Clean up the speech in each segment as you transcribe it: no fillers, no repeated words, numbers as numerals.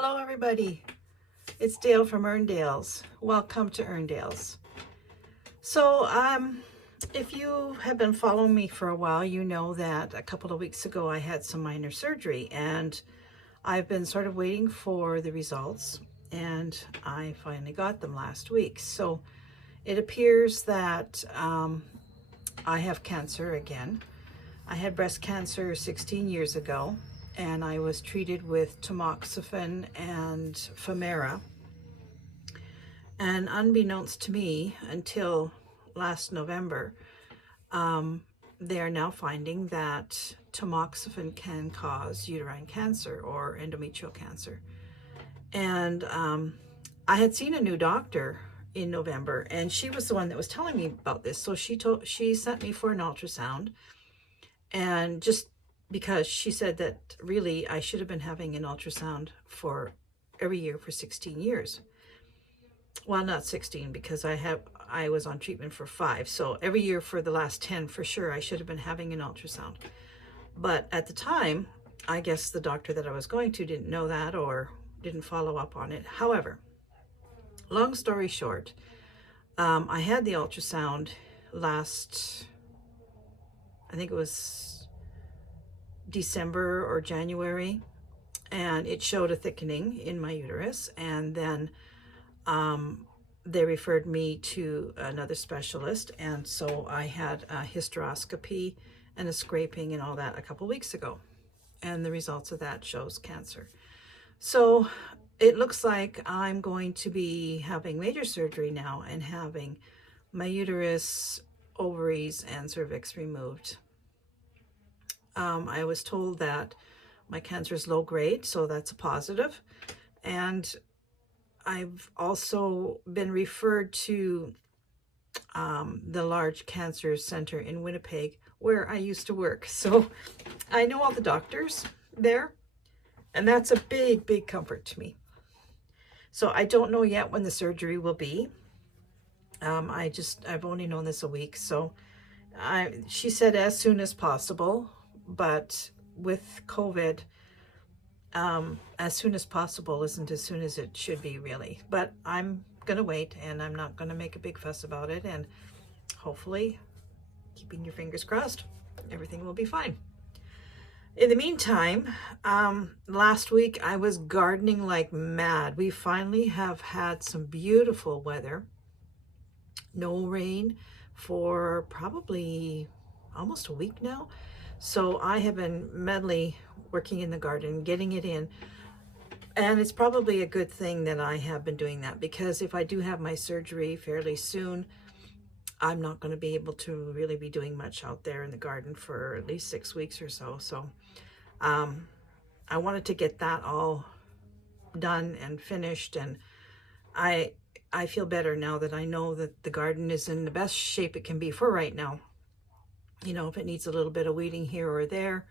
Hello everybody, it's Dale from Erndales. Welcome to Erndales. So if you have been following me for a while, you know that a couple of weeks ago I had some minor surgery and I've been sort of waiting for the results, and I finally got them last week. So it appears that I have cancer again. I had breast cancer 16 years ago, and I was treated with tamoxifen and Femara. And unbeknownst to me, until last November, they are now finding that tamoxifen can cause uterine cancer or endometrial cancer. And I had seen a new doctor in November, and she was the one that was telling me about this. So she sent me for an ultrasound, and just because she said that really I should have been having an ultrasound for every year for 16 years. Well, not 16, because I was on treatment for 5. So every year for the last 10 for sure I should have been having an ultrasound. But at the time, I guess the doctor that I was going to didn't know that or didn't follow up on it. However, long story short, I had the ultrasound last, I think it was December or January, and it showed a thickening in my uterus. And then they referred me to another specialist, and so I had a hysteroscopy and a scraping and all that a couple weeks ago, and the results of that shows cancer. So it looks like I'm going to be having major surgery now and having my uterus, ovaries, and cervix removed. I was told that my cancer is low grade, so that's a positive. And I've also been referred to the large cancer center in Winnipeg, where I used to work. So I know all the doctors there, and that's a big, big comfort to me. So I don't know yet when the surgery will be. I've only known this a week. So she said as soon as possible, but with COVID, as soon as possible isn't as soon as it should be, really. But I'm gonna wait, and I'm not gonna make a big fuss about it, and hopefully, keeping your fingers crossed, everything will be fine. In the meantime, last week I was gardening like mad. We finally have had some beautiful weather. No rain for probably almost a week now. So I have been medley working in the garden, getting it in. And it's probably a good thing that I have been doing that, because if I do have my surgery fairly soon, I'm not going to be able to really be doing much out there in the garden for at least 6 weeks or so. So I wanted to get that all done and finished, and I feel better now that I know that the garden is in the best shape it can be for right now. You know, if it needs a little bit of weeding here or there,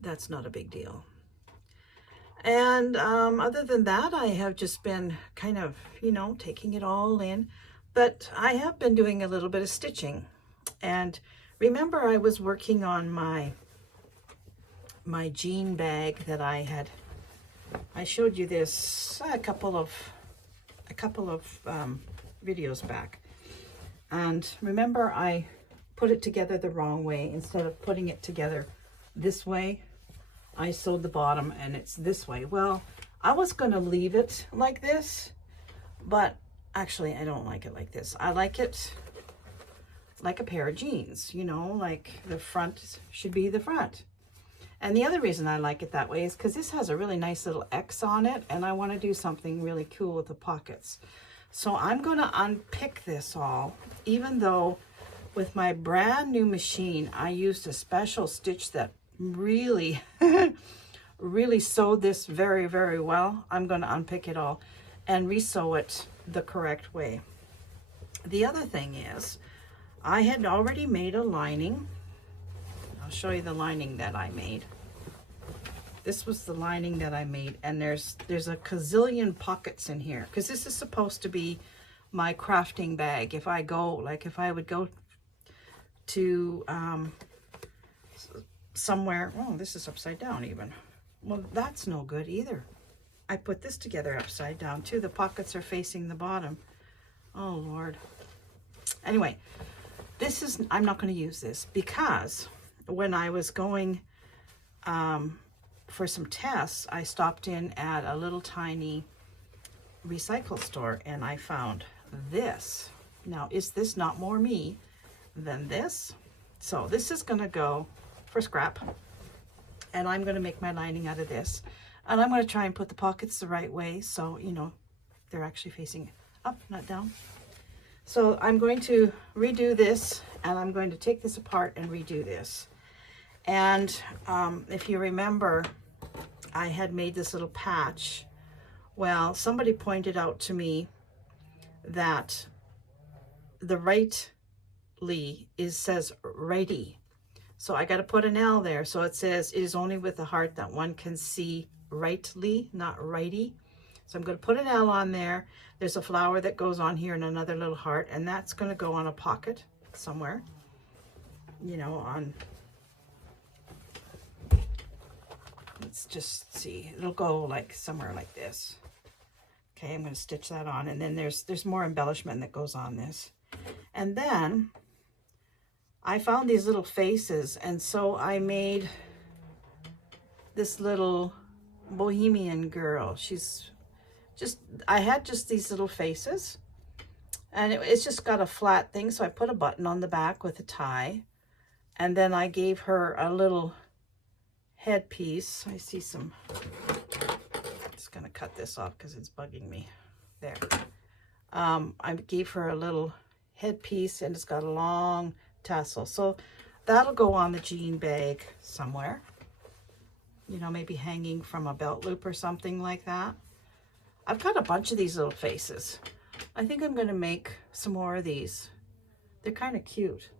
that's not a big deal. And other than that, I have just been kind of, taking it all in. But I have been doing a little bit of stitching. And remember, I was working on my jean bag that I showed you this a couple of videos back. And remember, I put it together the wrong way. Instead of putting it together this way, I sewed the bottom and it's this way. Well, I was going to leave it like this, but actually I don't like it like this. I like it like a pair of jeans, like the front should be the front. And the other reason I like it that way is because this has a really nice little X on it, and I want to do something really cool with the pockets. So I'm going to unpick this all, even though with my brand new machine, I used a special stitch that really, really sewed this very, very well. I'm going to unpick it all and resew it the correct way. The other thing is, I had already made a lining. I'll show you the lining that I made. This was the lining that I made, and there's a gazillion pockets in here, because this is supposed to be my crafting bag. If I would go to somewhere, oh, this is upside down even. Well, that's no good either. I put this together upside down too. The pockets are facing the bottom. Oh Lord. Anyway, this is, I'm not going to use this because when I was going for some tests, I stopped in at a little tiny recycle store and I found this. Now, is this not more me than this? So this is going to go for scrap, and I'm going to make my lining out of this, and I'm going to try and put the pockets the right way so, you know, they're actually facing up, not down. So I'm going to redo this, and I'm going to take this apart and redo this. And if you remember, I had made this little patch. Well, somebody pointed out to me that the rightly says righty. So I got to put an L there. So it says, it is only with the heart that one can see rightly, not righty. So I'm going to put an L on there. There's a flower that goes on here and another little heart, and that's going to go on a pocket somewhere, you know, on, let's just see, it'll go like somewhere like this. Okay, I'm going to stitch that on, and then there's more embellishment that goes on this. And then I found these little faces, and so I made this little bohemian girl. She's just, I had just these little faces, and it's just got a flat thing, so I put a button on the back with a tie, and then I gave her a little headpiece. I see some, I'm just going to cut this off because it's bugging me. There. I gave her a little headpiece, and it's got a long tassel. So that'll go on the jean bag somewhere. You know, maybe hanging from a belt loop or something like that. I've got a bunch of these little faces. I think I'm going to make some more of these. They're kind of cute.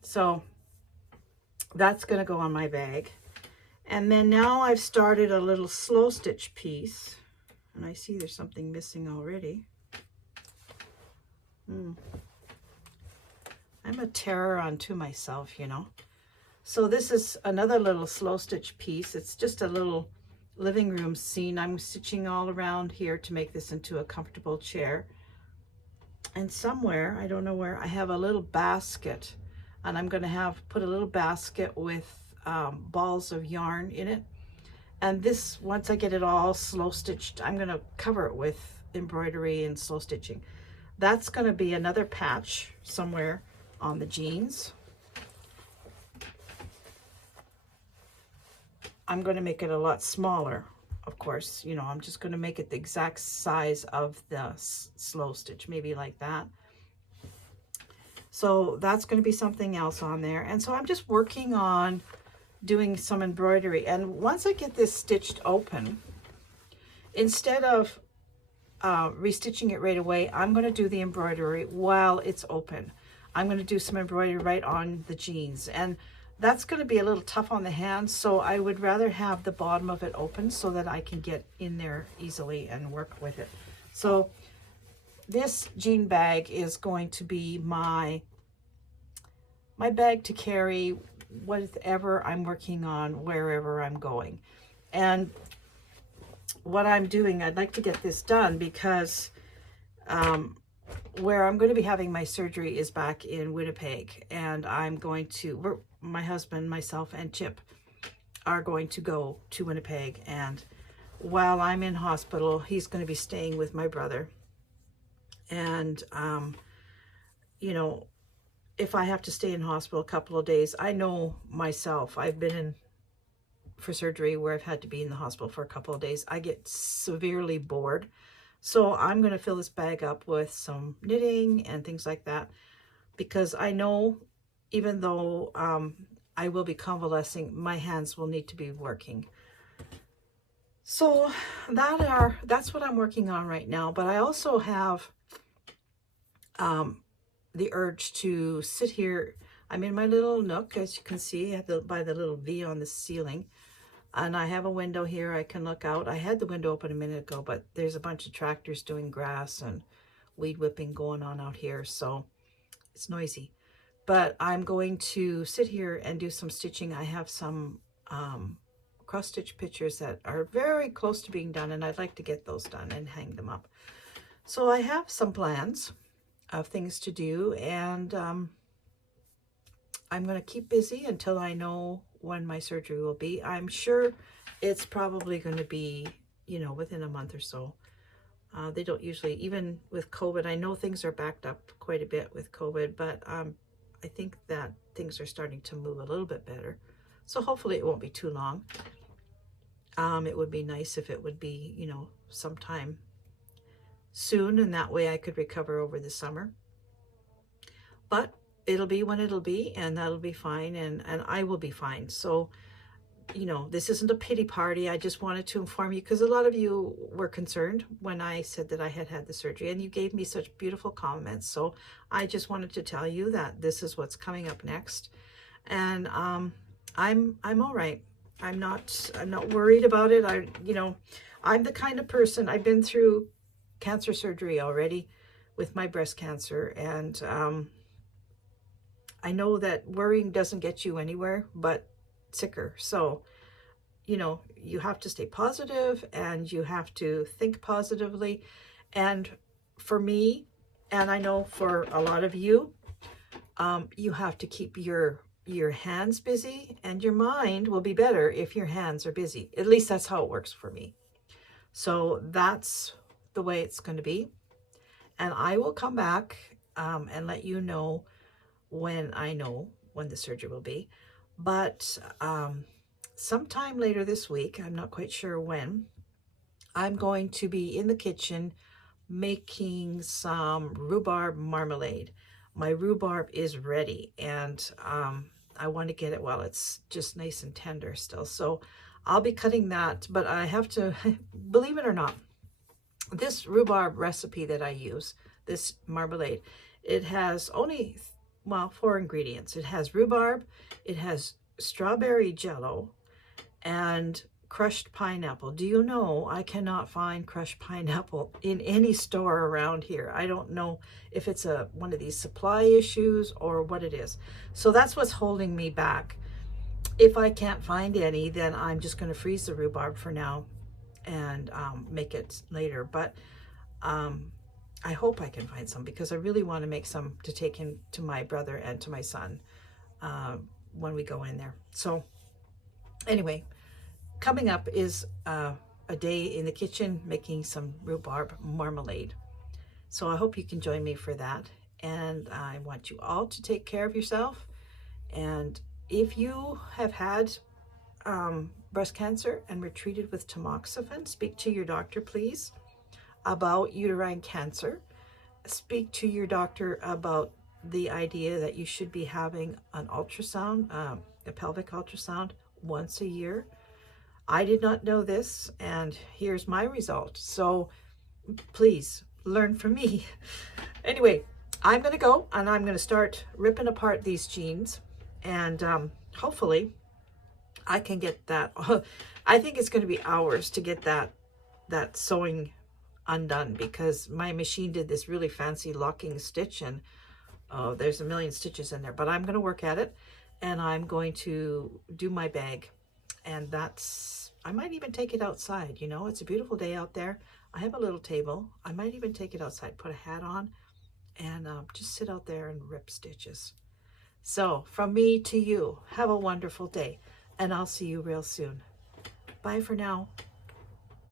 So that's going to go on my bag. And then now I've started a little slow stitch piece. And I see there's something missing already. I'm a terror unto myself, you know. So this is another little slow stitch piece. It's just a little living room scene. I'm stitching all around here to make this into a comfortable chair. And somewhere, I don't know where, I have a little basket, and I'm going to put a little basket with balls of yarn in it. And this, once I get it all slow stitched, I'm going to cover it with embroidery and slow stitching. That's going to be another patch somewhere on the jeans. I'm going to make it a lot smaller, of course. You know, I'm just going to make it the exact size of the slow stitch, maybe like that. So that's going to be something else on there. And so I'm just working on doing some embroidery. And once I get this stitched open, instead of restitching it right away, I'm going to do the embroidery while it's open. I'm going to do some embroidery right on the jeans, and that's going to be a little tough on the hands, so I would rather have the bottom of it open so that I can get in there easily and work with it. So this jean bag is going to be my bag to carry whatever I'm working on wherever I'm going. And what I'm doing, I'd like to get this done because where I'm going to be having my surgery is back in Winnipeg, and I'm going to, my husband, myself, and Chip are going to go to Winnipeg, and while I'm in hospital, he's going to be staying with my brother. And you know, if I have to stay in hospital a couple of days, I know myself, I've been in for surgery where I've had to be in the hospital for a couple of days. I get severely bored. So I'm going to fill this bag up with some knitting and things like that, because I know even though I will be convalescing, my hands will need to be working. So that's what I'm working on right now. But I also have the urge to sit here. I'm in my little nook, as you can see, by the little V on the ceiling. And I have a window here I can look out. I had the window open a minute ago, but there's a bunch of tractors doing grass and weed whipping going on out here, so it's noisy. But I'm going to sit here and do some stitching. I have some cross-stitch pictures that are very close to being done, and I'd like to get those done and hang them up. So I have some plans of things to do, and I'm going to keep busy until I know when my surgery will be. I'm sure it's probably going to be, you know, within a month or so. They don't usually, even with COVID, I know things are backed up quite a bit with COVID, but I think that things are starting to move a little bit better. So hopefully it won't be too long. It would be nice if it would be, you know, sometime soon, and that way I could recover over the summer. But it'll be when it'll be, and that'll be fine, and I will be fine. So, you know, this isn't a pity party. I just wanted to inform you because a lot of you were concerned when I said that I had had the surgery, and you gave me such beautiful comments. So I just wanted to tell you that this is what's coming up next, and I'm all right. I'm not worried about it. You know, I'm the kind of person, I've been through cancer surgery already with my breast cancer, and I know that worrying doesn't get you anywhere but sicker. So, you know, you have to stay positive and you have to think positively. And for me, and I know for a lot of you, you have to keep your hands busy, and your mind will be better if your hands are busy. At least that's how it works for me. So that's the way it's going to be. And I will come back and let you know when I know when the surgery will be. But sometime later this week, I'm not quite sure when, I'm going to be in the kitchen making some rhubarb marmalade. My rhubarb is ready, and I want to get it while it's just nice and tender still. So I'll be cutting that, but I have to, believe it or not, this rhubarb recipe that I use, this marmalade, it has only, well, 4 ingredients. It has rhubarb, it has strawberry jello, and crushed pineapple. Do you know I cannot find crushed pineapple in any store around here? I don't know if it's one of these supply issues or what it is. So that's what's holding me back. If I can't find any, then I'm just going to freeze the rhubarb for now and make it later. But I hope I can find some, because I really want to make some to take in to my brother and to my son when we go in there. So anyway, coming up is a day in the kitchen making some rhubarb marmalade. So I hope you can join me for that. And I want you all to take care of yourself. And if you have had breast cancer and were treated with tamoxifen, speak to your doctor, please, about uterine cancer. Speak to your doctor about the idea that you should be having an ultrasound, a pelvic ultrasound, once a year. I did not know this, and here's my result. So please learn from me. Anyway, I'm going to go, and I'm going to start ripping apart these jeans, and hopefully I can get that. I think it's going to be hours to get that sewing undone, because my machine did this really fancy locking stitch, and there's a million stitches in there. But I'm going to work at it, and I'm going to do my bag. And I might even take it outside. You know, it's a beautiful day out there. I have a little table. I might even take it outside, put a hat on, and just sit out there and rip stitches. So from me to you, have a wonderful day, and I'll see you real soon. Bye for now.